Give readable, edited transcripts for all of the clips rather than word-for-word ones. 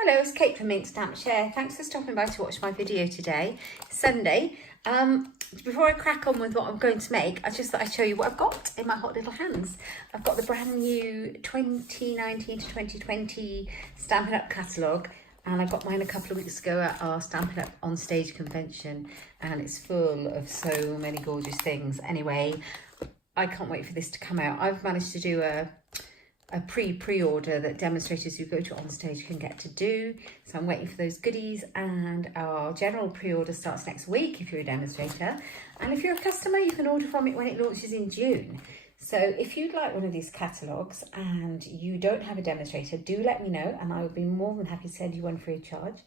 Hello, it's Kate from Inkstampshare. Thanks for stopping by to watch my video today, Sunday. Before I crack on with what I'm going to make, I just thought I'd show you what I've got in my hot little hands. I've got the brand new 2019 to 2020 Stampin' Up catalogue, and I got mine a couple of weeks ago at our Stampin' Up on Stage convention, and it's full of so many gorgeous things. Anyway, I can't wait for this to come out. I've managed to do a pre-order that demonstrators who go to on stage can get to do. So I'm waiting for those goodies, and our general pre-order starts next week if you're a demonstrator. And if you're a customer, you can order from it when it launches in June. So if you'd like one of these catalogues and you don't have a demonstrator, do let me know and I will be more than happy to send you one free of charge.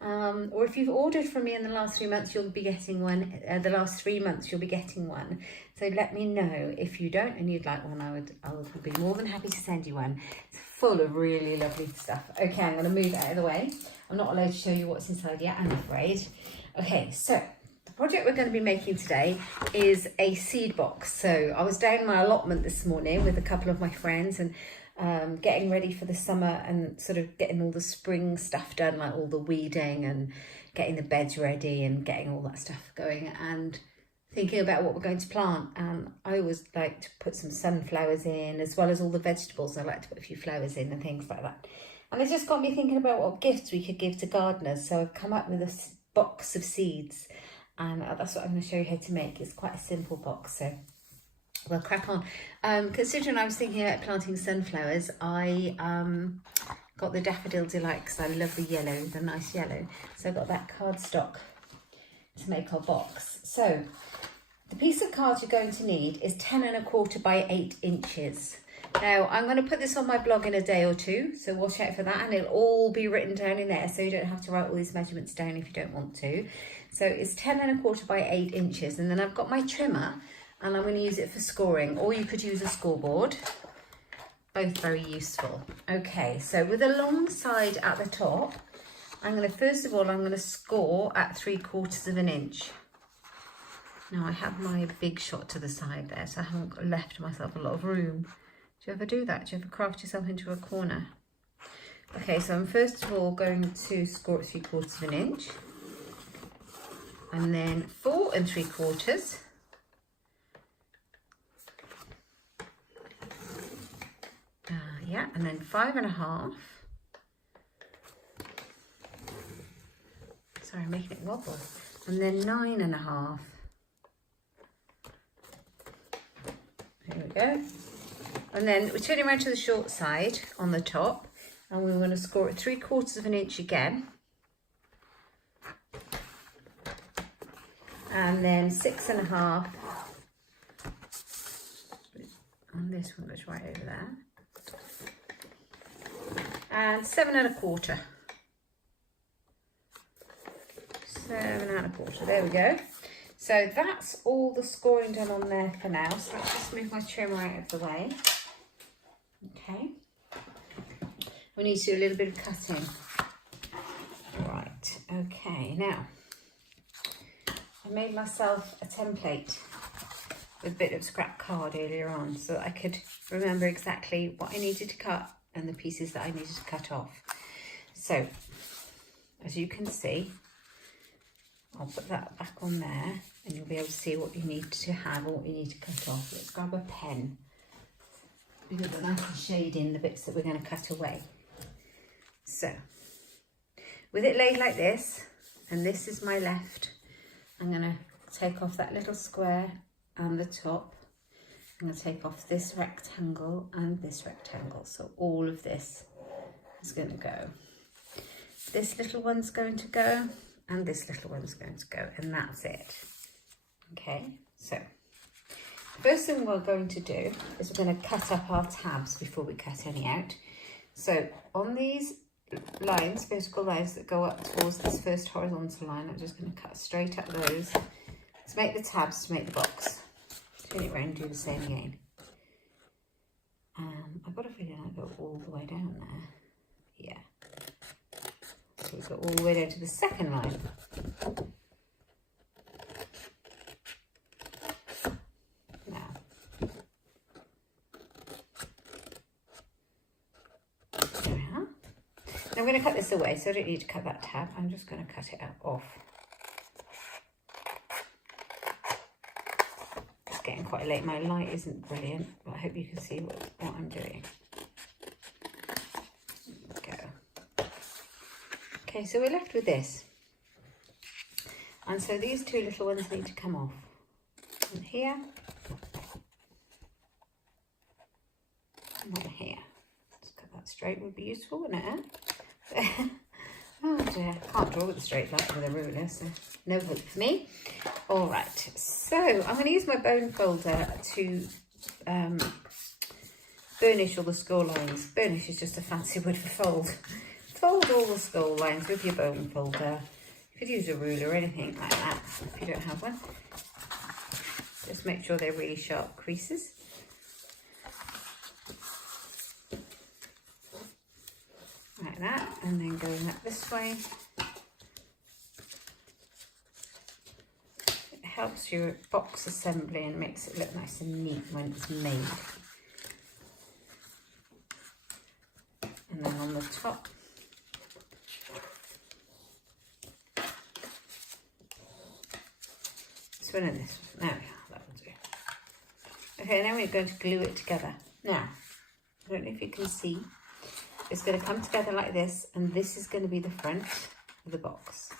Or if you've ordered from me in the last 3 months, you'll be getting one. The last 3 months, you'll be getting one. So let me know if you don't and you'd like one. I would be more than happy to send you one. It's full of really lovely stuff. Okay, I'm going to move it out of the way. I'm not allowed to show you what's inside yet, I'm afraid. Okay, so the project we're going to be making today is a seed box. So I was down my allotment this morning with a couple of my friends and getting ready for the summer and sort of getting all the spring stuff done, like all the weeding and getting the beds ready and getting all that stuff going and thinking about what we're going to plant. I always like to put some sunflowers in as well as all the vegetables. I like to put a few flowers in and things like that. And it just got me thinking about what gifts we could give to gardeners. So I've come up with a box of seeds, and that's what I'm going to show you how to make. It's quite a simple box, so we'll crack on. Considering I was thinking about planting sunflowers, I got the Daffodil Delight because I love the yellow, the nice yellow. So I got that cardstock to make our box. So the piece of card you're going to need is 10¼ by 8 inches. Now I'm going to put this on my blog in a day or two, so watch out for that, and it'll all be written down in there, so you don't have to write all these measurements down if you don't want to. So it's 10¼ by 8 inches, and then I've got my trimmer, and I'm going to use it for scoring, or you could use a scoreboard. Both very useful. Okay, so with a long side at the top, I'm going to score at 3/4 inch. Now I have my big shot to the side there, so I haven't left myself a lot of room. Do you ever do that? Do you ever craft yourself into a corner? Okay, so I'm first of all going to score at 3/4 inch, and then 4 3/4. Yeah, and then 5 1/2. Sorry, I'm making it wobble. And then 9 1/2. There we go. And then we're turning around to the short side on the top, and we're going to score at 3/4 inch again. And then 6 1/2. And this one goes right over there. And 7 1/4. 7 1/4. There we go. So that's all the scoring done on there for now. So let's just move my trimmer out of the way. Okay. We need to do a little bit of cutting. Right. Okay. Now, I made myself a template with a bit of scrap card earlier on so that I could remember exactly what I needed to cut and the pieces that I needed to cut off. So, as you can see, I'll put that back on there and you'll be able to see what you need to have or what you need to cut off. Let's grab a pen because then I can shade in the bits that we're going to cut away. So, with it laid like this, and this is my left, I'm going to take off that little square and the top. I'm going to take off this rectangle and this rectangle. So all of this is going to go. This little one's going to go, and this little one's going to go, and that's it. Okay, so first thing we're going to do is we're going to cut up our tabs before we cut any out. So on these lines, vertical lines that go up towards this first horizontal line, I'm just going to cut straight up those to make the tabs, to make the box. Turn it around and do the same again. I've got a feeling I'll go all the way down there. Yeah. So we go all the way down to the second line. Now, there we are. I'm going to cut this away, so I don't need to cut that tab. I'm just going to cut it out off. It's getting quite late. My light isn't brilliant, but I hope you can see what I'm doing. There we go. Okay, so we're left with this. And so these two little ones need to come off. And here. And one here. Just cut that straight would be useful, wouldn't it? Oh dear, can't draw with a straight line with a ruler, so no hope for me. All right, so I'm going to use my bone folder to burnish all the skull lines. Burnish is just a fancy word for fold. Fold all the skull lines with your bone folder. You could use a ruler or anything like that if you don't have one. Just make sure they're really sharp creases. Like that, and then going up this way. It helps your box assembly and makes it look nice and neat when it's made. And then on the top, this one and this one. There we are, that will do. Okay, now we're going to glue it together. Now, I don't know if you can see. It's going to come together like this, and this is going to be the front of the box.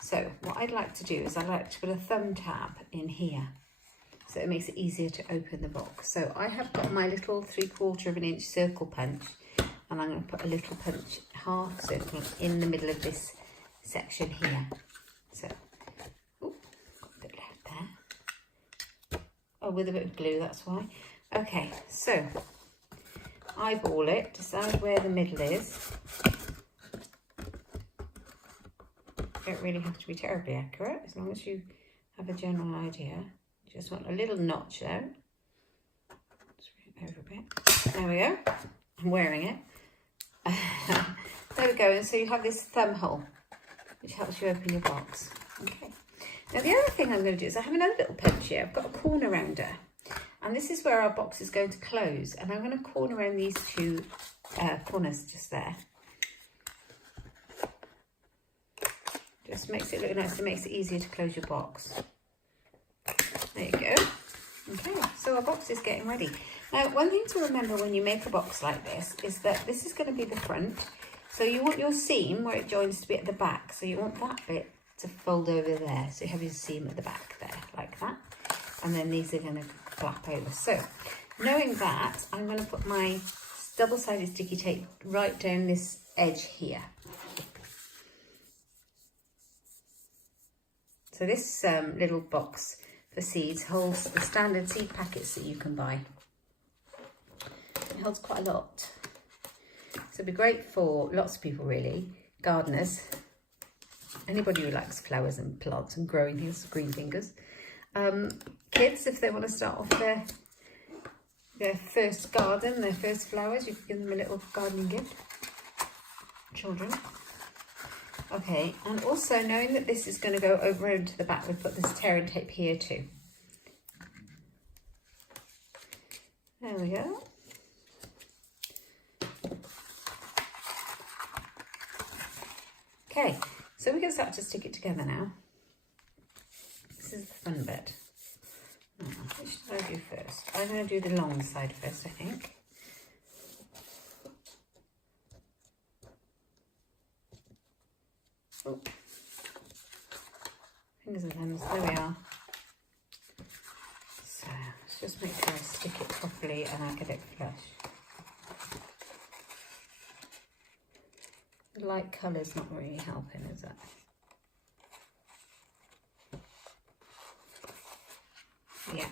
So what I'd like to do is I'd like to put a thumb tab in here, so it makes it easier to open the box. So I have got my little 3/4 of an inch circle punch, and I'm going to put a little punch, half circle, in the middle of this section here. So, ooh, got a bit left there. Oh, with a bit of glue, that's why. Okay, so eyeball it, decide where the middle is. Don't really have to be terribly accurate, as long as you have a general idea. You just want a little notch out. Just bring it over a bit. There we go. I'm wearing it. There we go. And so you have this thumb hole, which helps you open your box. Okay. Now the other thing I'm going to do is I have another little punch here. I've got a corner rounder. And this is where our box is going to close. And I'm going to corner around these two corners just there. Just makes it look nice. It makes it easier to close your box. There you go. Okay, so our box is getting ready. Now, one thing to remember when you make a box like this is that this is going to be the front. So you want your seam where it joins to be at the back. So you want that bit to fold over there. So you have your seam at the back there, like that. And then these are going to flap over. So knowing that, I'm going to put my double-sided sticky tape right down this edge here. So this little box for seeds holds the standard seed packets that you can buy. It holds quite a lot. So it'd be great for lots of people really, gardeners, anybody who likes flowers and plants and growing things, green fingers. Kids, if they want to start off their first garden, their first flowers, you can give them a little gardening gift. Children. Okay, and also knowing that this is going to go over into the back, we put this tear and tape here too. There we go. Okay, so we can start to stick it together now. This is the fun bit. What should I do first? I'm going to do the long side first, I think. Oh. Fingers and thumbs, there we are. So let's just make sure I stick it properly and I get it flush. The light colour's not really helping, is it? Yeah.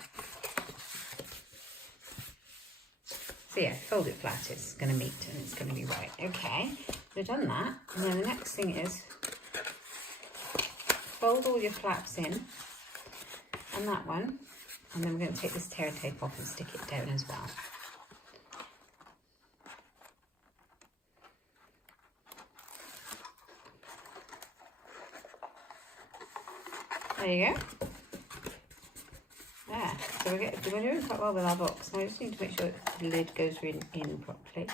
So yeah, fold it flat, it's going to meet and it's going to be right. Okay, we've done that. And then the next thing is fold all your flaps in and that one. And then we're going to take this tear tape off and stick it down as well. There you go. There. So we're doing quite well with our box. Now I just need to make sure the lid goes in properly.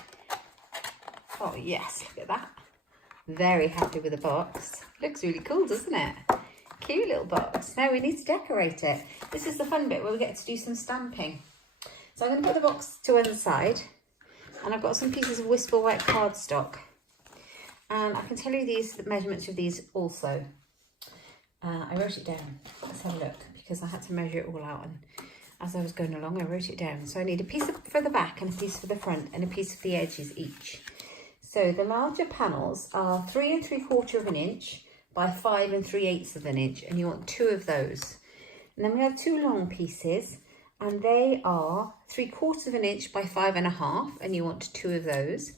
Oh yes, look at that. Very happy with the box. Looks really cool, doesn't it? Cute little box. Now we need to decorate it. This is the fun bit where we get to do some stamping. So I'm going to put the box to one side, and I've got some pieces of Whisper White cardstock. And I can tell you the measurements of these also. I wrote it down. Let's have a look, because I had to measure it all out, and as I was going along I wrote it down. So I need a piece for the back and a piece for the front and a piece for the edges each. So the larger panels are 3 3/4 of an inch by 5 3/8 of an inch, and you want 2 of those. And then we have 2 long pieces, and they are 3/4 of an inch by 5 1/2, and you want 2 of those.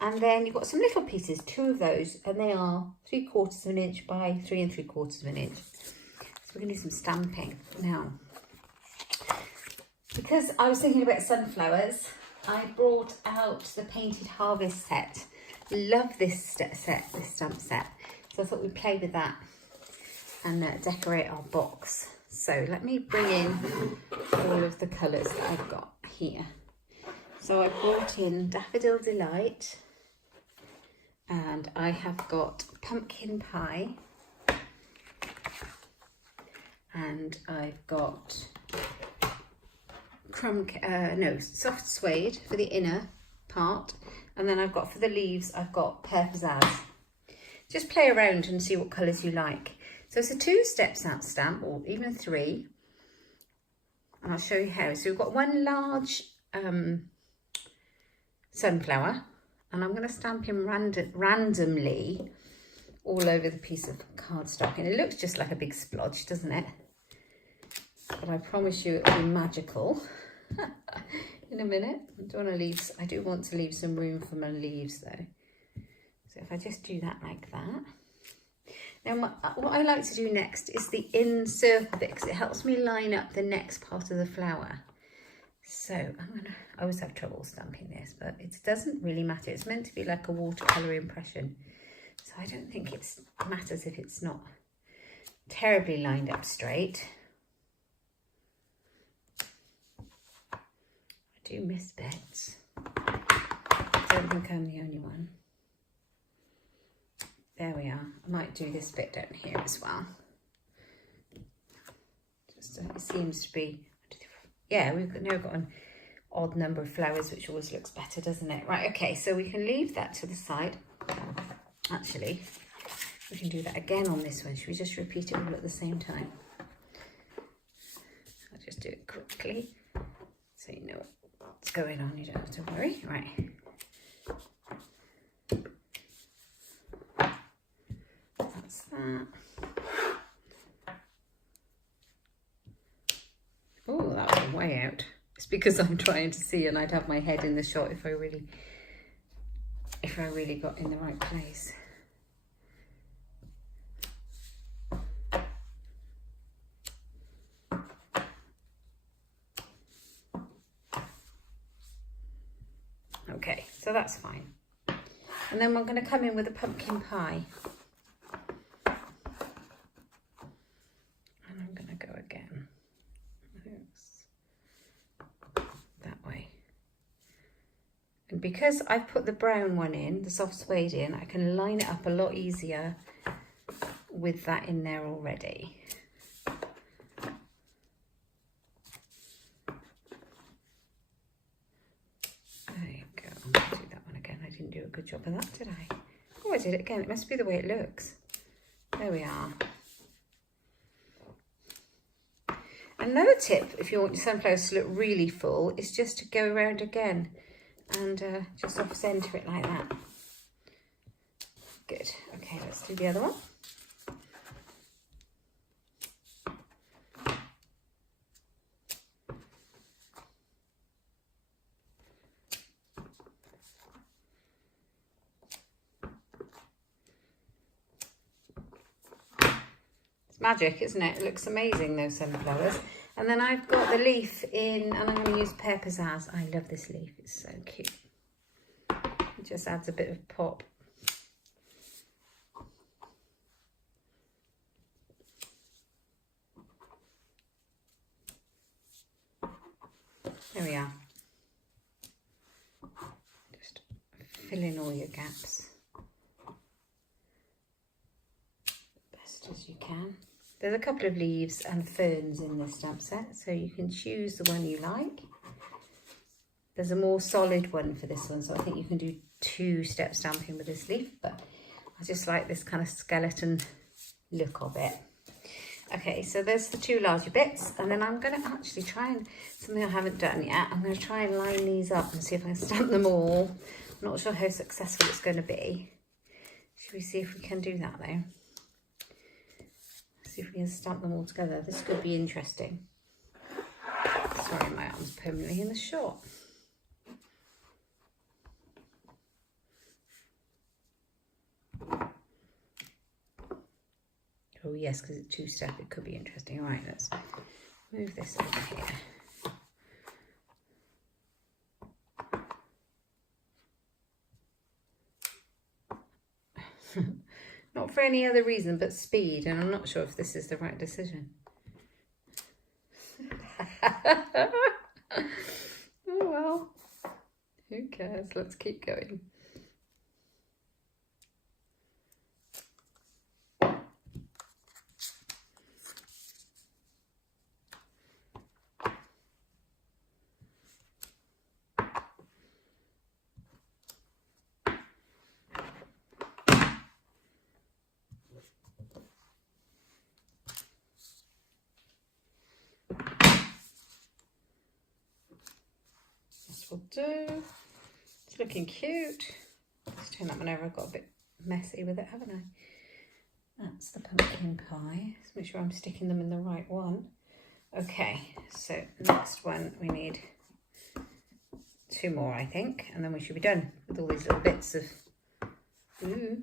And then you've got some little pieces, 2 of those, and they are 3/4 of an inch by 3 3/4 of an inch. So we're going to do some stamping now. Because I was thinking about sunflowers, I brought out the Painted Harvest set. Love this stamp set. So I thought we'd play with that and decorate our box. So let me bring in all of the colours that I've got here. So I brought in Daffodil Delight, and I have got Pumpkin Pie, and I've got Soft Suede for the inner part, and then I've got for the leaves, I've got Pear Pizzazz. Just play around and see what colours you like. So it's a 2 steps out stamp, or even a 3, and I'll show you how. So we've got one large sunflower, and I'm going to stamp him randomly all over the piece of cardstock, and it looks just like a big splodge, doesn't it? But I promise you it'll be magical in a minute. I do want to leave some room for my leaves though. So if I just do that like that. Now what I like to do next is the in-circle bit, because it helps me line up the next part of the flower. So I always have trouble stamping this, but it doesn't really matter. It's meant to be like a watercolour impression. So I don't think it matters if it's not terribly lined up straight. I do miss bits. I don't think I'm the only one. There we are. I might do this bit down here as well. Just it seems to be, yeah, we've now got an odd number of flowers, which always looks better, doesn't it? Right, okay, so we can leave that to the side. Actually, we can do that again on this one. Should we just repeat it all at the same time? I'll just do it quickly so you know what's going on. You don't have to worry. Right. That's that. Oh, that was way out. It's because I'm trying to see, and I'd have my head in the shot if I really got in the right place. Okay, so that's fine. And then we're going to come in with a pumpkin pie. And I'm going to go again. That way. And because I've put the brown one in, the soft suede in, I can line it up a lot easier with that in there already. There you go. I'm going to do that one again. I didn't do a good job of that, did I? Oh, I did it again. It must be the way it looks. There we are. Another tip, if you want your sunflowers to look really full, is just to go around again and just off centre it like that. Good. Okay, let's do the other one. It's magic, isn't it? It looks amazing, those sunflowers. And then I've got the leaf in, and I'm going to use Pear Pizzazz. I love this leaf, it's so cute. It just adds a bit of pop. There we are. Just fill in all your gaps. can. There's a couple of leaves and ferns in this stamp set, so you can choose the one you like. There's a more solid one for this one, so I think you can do 2-step stamping with this leaf, but I just like this kind of skeleton look of it. Okay, so there's the 2 larger bits, and then I'm going to actually try and, something I haven't done yet, I'm going to try and line these up and see if I can stamp them all. I'm not sure how successful it's going to be. Should we see if we can do that though? See if we can stamp them all together. This could be interesting. Sorry, my arm's permanently in the shot. Oh yes, because it's 2-step, it could be interesting. All right, let's move this over here. Not for any other reason but speed, and I'm not sure if this is the right decision. Oh well, who cares? Let's keep going. Will do. It's looking cute. Let's turn that one over. I've got a bit messy with it, haven't I? That's the pumpkin pie. Let's make sure I'm sticking them in the right one. Okay, so next one we need 2 more, I think, and then we should be done with all these little bits of ooh.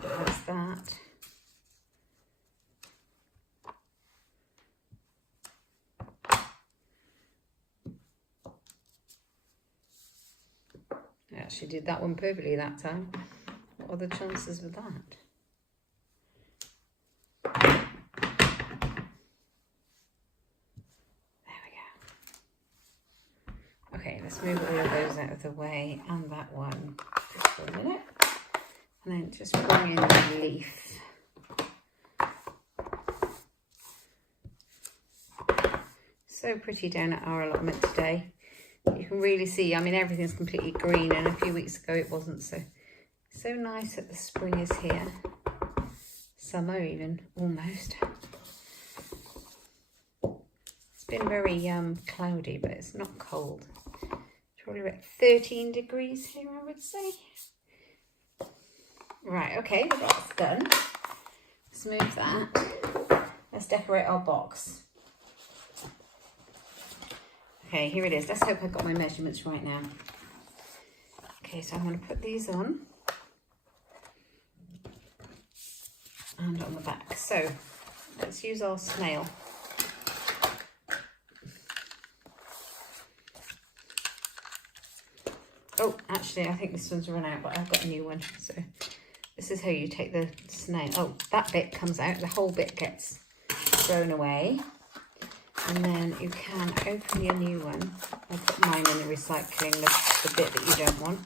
That's that. I actually did that one perfectly that time. What are the chances of that? There we go. Okay, let's move all of those out of the way, and that one just for a minute. And then just bring in the leaf. So pretty down at our allotment today. You can really see, I mean, everything's completely green, and a few weeks ago it wasn't. So nice that the spring is here. Summer even, almost. It's been very cloudy, but it's not cold. It's probably about 13 degrees here, I would say. Right, okay, well, that's done. Let's move that. Let's decorate our box. Okay, here it is. Let's hope I've got my measurements right now. Okay, so I'm going to put these on. And on the back. So, let's use our snail. Oh, actually, I think this one's run out, but I've got a new one. So, this is how you take the snail. Oh, that bit comes out. The whole bit gets thrown away. And then you can open your new one. I put mine in the recycling, the bit that you don't want.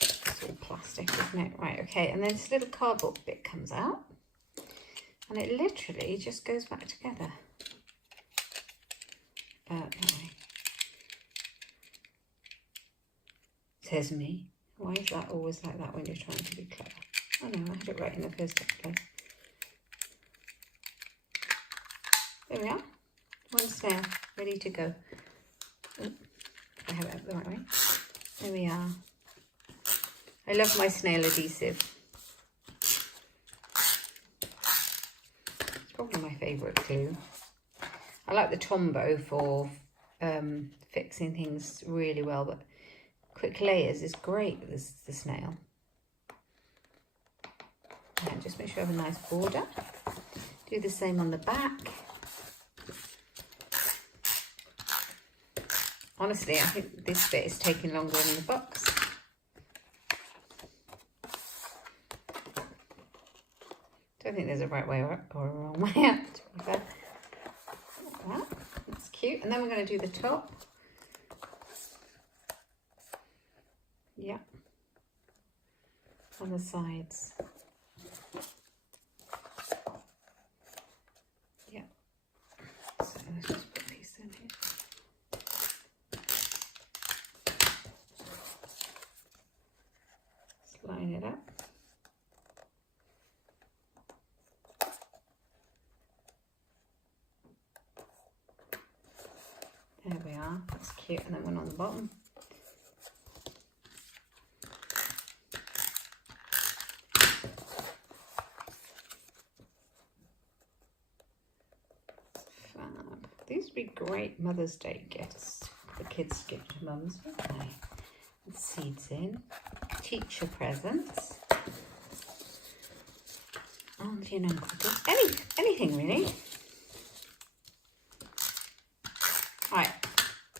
It's all plastic, isn't it? Right, okay. And then this little cardboard bit comes out. And it literally just goes back together. Anyway. Says me. Why is that always like that when you're trying to be clever? Oh no, I had it right in the first place. There we are, one snail ready to go. Oh, I have it up the right way. There we are. I love my snail adhesive. It's probably my favourite glue. I like the Tombow for fixing things really well, but Quick Layers is great with the snail. And just make sure I have a nice border. Do the same on the back. Honestly, I think this bit is taking longer than the box. Don't think there's a right way or a wrong way out, to be fair. Like that. That's cute. And then we're going to do the top. Yeah. On the sides. Yeah. So let's just put a piece in here. Just line it up. There we are. That's cute. And then one on the bottom. These would be great Mother's Day gifts for kids to give to mums, wouldn't they? With seeds in. Teacher presents. Auntie and uncle gifts. Anything really. Right,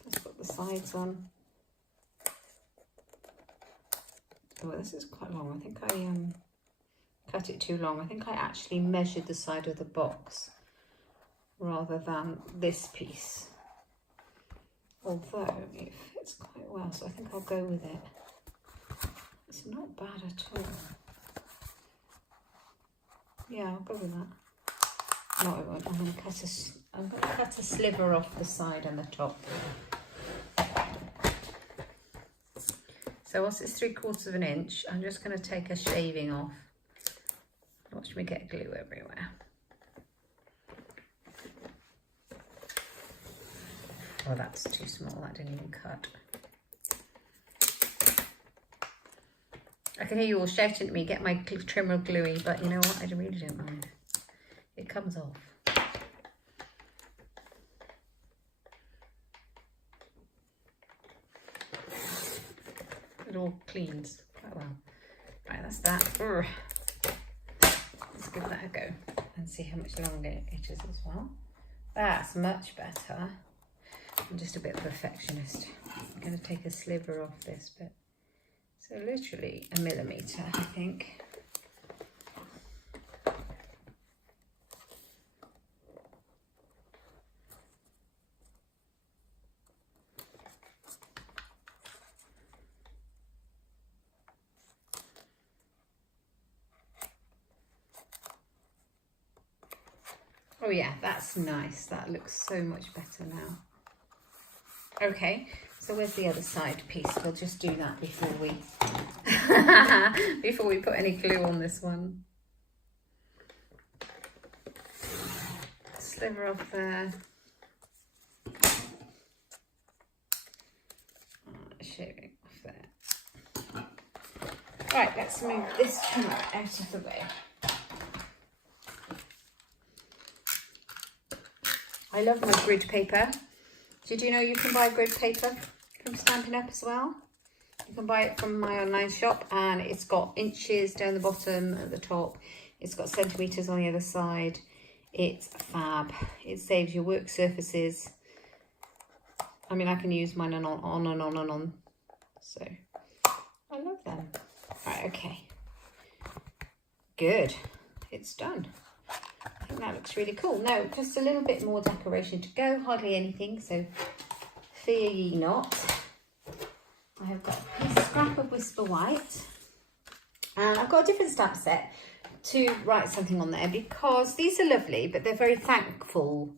let's put the sides on. Oh, this is quite long. I think I cut it too long. I think I actually measured the side of the box rather than this piece, although it fits quite well, so I think I'll go with it. It's not bad at all. Yeah, I'll go with that. No, I won't. I'm going to cut a sliver off the side and the top. So whilst it's 3/4 of an inch, I'm just going to take a shaving off. Watch me get glue everywhere. Oh, that's too small, that didn't even cut. I can hear you all shouting at me, get my trimmer gluey, but you know what, I really don't mind. It comes off. It all cleans quite well. Right, that's that. Urgh. Let's give that a go and see how much longer it is as well. That's much better. I'm just a bit perfectionist. I'm going to take a sliver off this bit. So literally a millimetre, I think. Oh yeah, that's nice. That looks so much better now. Okay, so where's the other side piece? We'll just do that before we before we put any glue on this one. Sliver off there. Shaving off there. Right, let's move this trimmer out of the way. I love my grid paper. Did you know you can buy grid paper from Stampin' Up as well? You can buy it from my online shop, and it's got inches down the bottom, at the top. It's got centimetres on the other side. It's fab. It saves your work surfaces. I mean, I can use mine on and on and on. So, I love them. Right, okay. Good. It's done. I think that looks really cool. Now, just a little bit more decoration to go. Hardly anything, so fear ye not. I have got a piece of scrap of Whisper White. And I've got a different stamp set to write something on there because these are lovely, but they're very thankful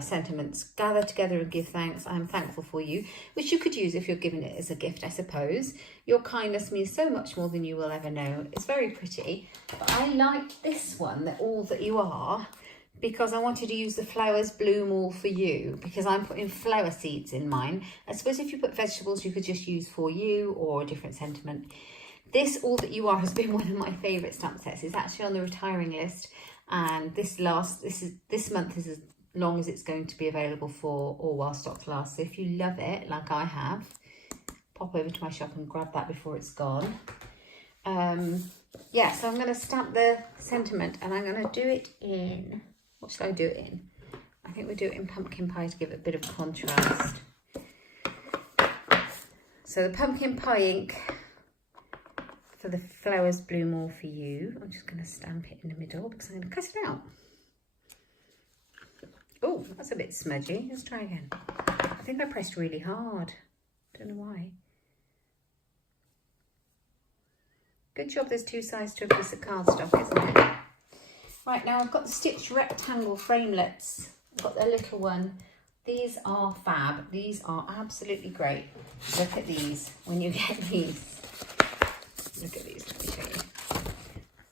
sentiments. Gather together and give thanks. I'm thankful for you, which you could use if you're giving it as a gift, I suppose. Your kindness means so much more than you will ever know. It's very pretty, but I like this one, that all that you are, because I wanted to use the flowers bloom all for you, because I'm putting flower seeds in mine. I suppose if you put vegetables, you could just use for you or a different sentiment. This all that you are has been one of my favourite stamp sets. It's actually on the retiring list. And this month is as long as it's going to be available for, or while stock lasts. So if you love it, like I have, pop over to my shop and grab that before it's gone. Yeah, so I'm going to stamp the sentiment, and I'm going to do it in, what should I do it in? I think we'll do it in pumpkin pie to give it a bit of contrast. So the pumpkin pie ink for the flowers bloom all for you. I'm just going to stamp it in the middle because I'm going to cut it out. Oh, that's a bit smudgy. Let's try again. I think I pressed really hard. Don't know why. Good job there's two sides to a piece of cardstock, isn't it? Right, now I've got the stitched rectangle framelets. I've got the little one. These are fab. These are absolutely great. Look at these when you get these. Look at these, let me show you.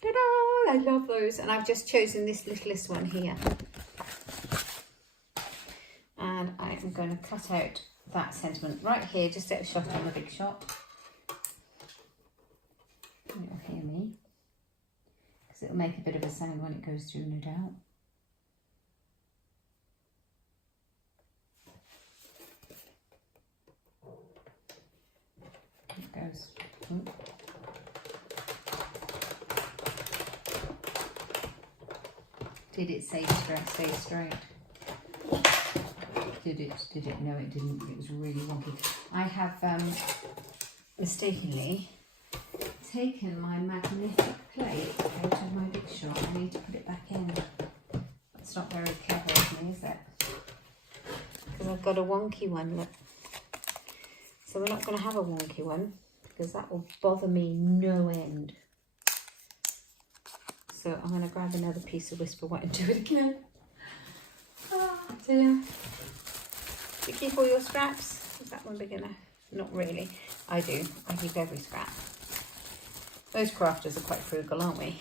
Ta-da! I love those. And I've just chosen this littlest one here. And I am going to cut out that sentiment right here, just out of shot on the big shot. You'll hear me. Because it'll make a bit of a sound when it goes through, no doubt. It goes. Ooh. Did it say straight? Stay straight. Did it? No, it didn't. It was really wonky. I have mistakenly taken my magnetic plate out of my big shot. I need to put it back in. It's not very clever of me, is it? Because I've got a wonky one, look. So we're not going to have a wonky one because that will bother me no end. So I'm going to grab another piece of Whisper White and do it again. Oh dear. Do you keep all your scraps? Is that one big enough? Not really. I do. I keep every scrap. Most crafters are quite frugal, aren't we?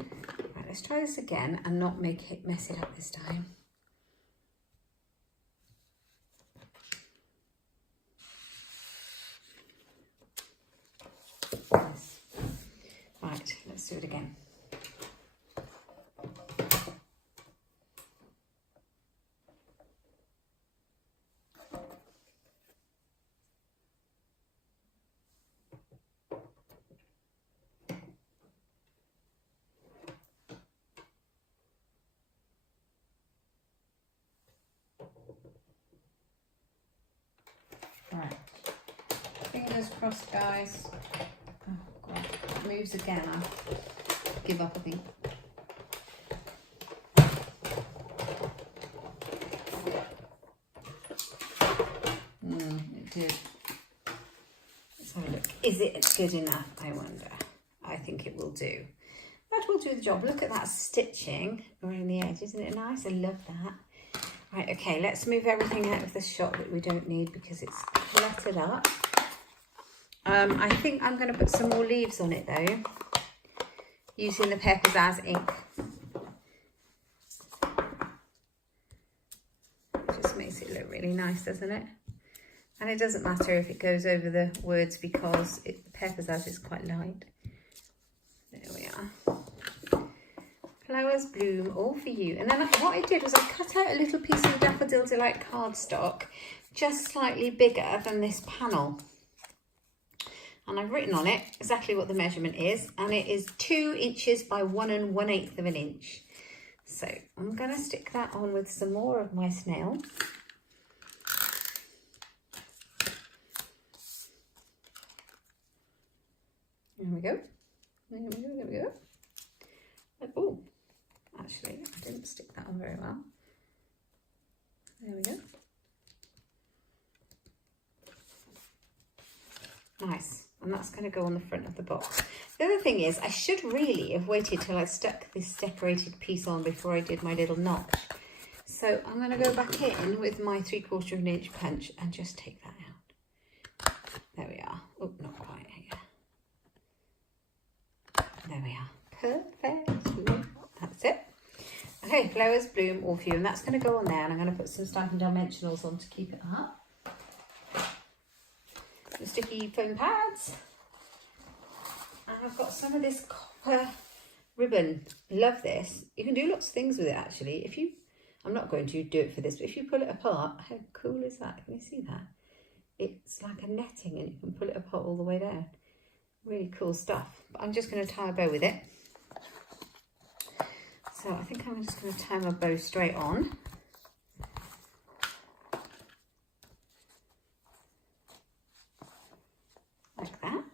Right, let's try this again and not mess it up this time. Yes. Right, let's do it again. Right, fingers crossed, guys. Oh God, if it moves again, I'll give up, I think. It did. Let's have a look. Is it good enough, I wonder? I think it will do. That will do the job. Look at that stitching around the edge. Isn't it nice? I love that. Right, okay, let's move everything out of the shot that we don't need because it's cluttered up. I think I'm going to put some more leaves on it though, using the Pizzazz ink. It just makes it look really nice, doesn't it? And it doesn't matter if it goes over the words because the Pizzazz is quite light. There we are. Flowers bloom all for you. And then what I did was I cut out a little piece of Daffodil Delight cardstock, just slightly bigger than this panel. And I've written on it exactly what the measurement is, and it is 2 inches by 1 1/8 of an inch. So I'm going to stick that on with some more of my snail. There we go. There we go. There we go. Oh, actually, I didn't stick that on very well. There we go. Nice. And that's going to go on the front of the box. The other thing is, I should really have waited till I stuck this decorated piece on before I did my little notch. So I'm going to go back in with my 3/4 of an inch punch and just take that out. There we are. Oh, not quite. There we are. Perfect. That's it. Okay, flowers bloom all for you, and that's going to go on there, and I'm going to put some Stampin' Dimensionals on to keep it up. The sticky foam pads. And I've got some of this copper ribbon. Love this. You can do lots of things with it actually. I'm not going to do it for this, but if you pull it apart, how cool is that? Can you see that? It's like a netting and you can pull it apart all the way down. Really cool stuff. But I'm just going to tie a bow with it. So I think I'm just going to tie my bow straight on. Like that.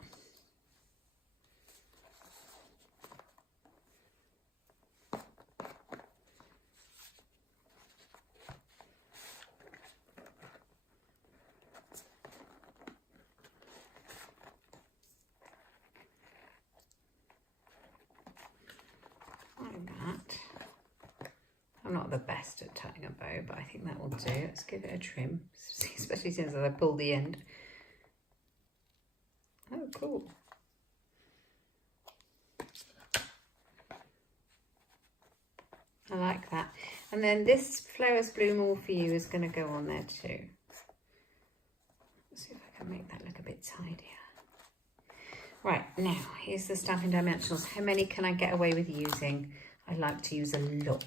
I'm not the best at tying a bow, but I think that will do. Let's give it a trim, especially since I pulled the end. Oh, cool. I like that. And then this Flowers Bloom All For You is going to go on there too. Let's see if I can make that look a bit tidier. Right, now here's the Stampin' Dimensionals. How many can I get away with using? I like to use a lot.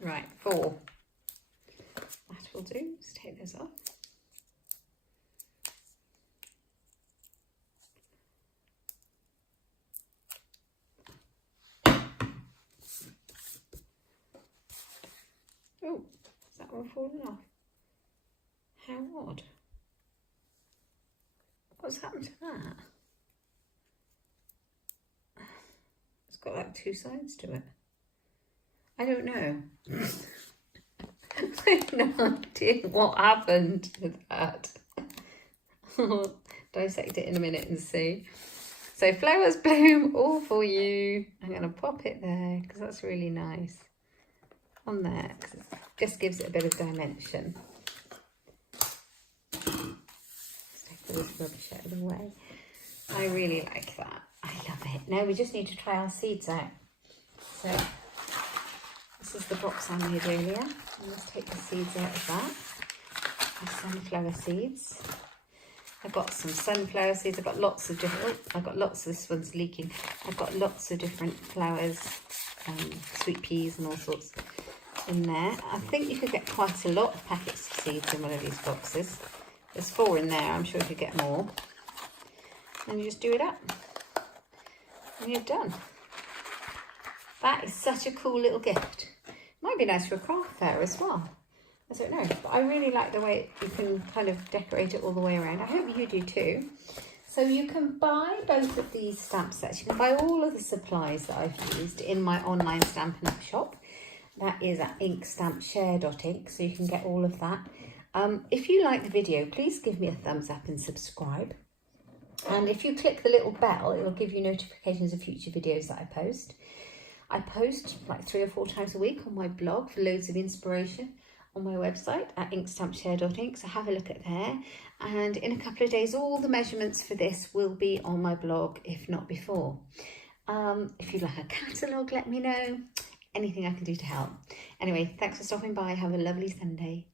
Right, 4. That will do. Let's take this off. Oh, is that one falling off? How odd. What's happened to that? It's got like 2 sides to it. I don't know. I have no idea what happened to that. I'll dissect it in a minute and see. So Flowers Bloom All For You. I'm going to pop it there because that's really nice. On there, because it just gives it a bit of dimension. Let's take all this rubbish out of the way. I really like that. I love it. Now we just need to try our seeds out. So this is the box I made earlier. Let's take the seeds out of that. My sunflower seeds. I've got some sunflower seeds. I've got lots of different. Oh, I've got lots of. This one's leaking. I've got lots of different flowers, sweet peas and all sorts in there. I think you could get quite a lot of packets of seeds in one of these boxes. There's 4 in there. I'm sure you could get more. And you just do it up, and you're done. That is such a cool little gift. Might be nice for a craft fair as well. I don't know, but I really like the way you can kind of decorate it all the way around. I hope you do too. So you can buy both of these stamp sets. You can buy all of the supplies that I've used in my online Stampin' Up shop. That is at Inkstampshare.Ink, so you can get all of that. If you like the video, please give me a thumbs up and subscribe. And if you click the little bell, it will give you notifications of future videos that I post. I post like 3 or 4 times a week on my blog for loads of inspiration on my website at Inkstampshare.Ink, so have a look at there. And in a couple of days, all the measurements for this will be on my blog, if not before. If you'd like a catalogue, let me know. Anything I can do to help. Anyway, thanks for stopping by. Have a lovely Sunday.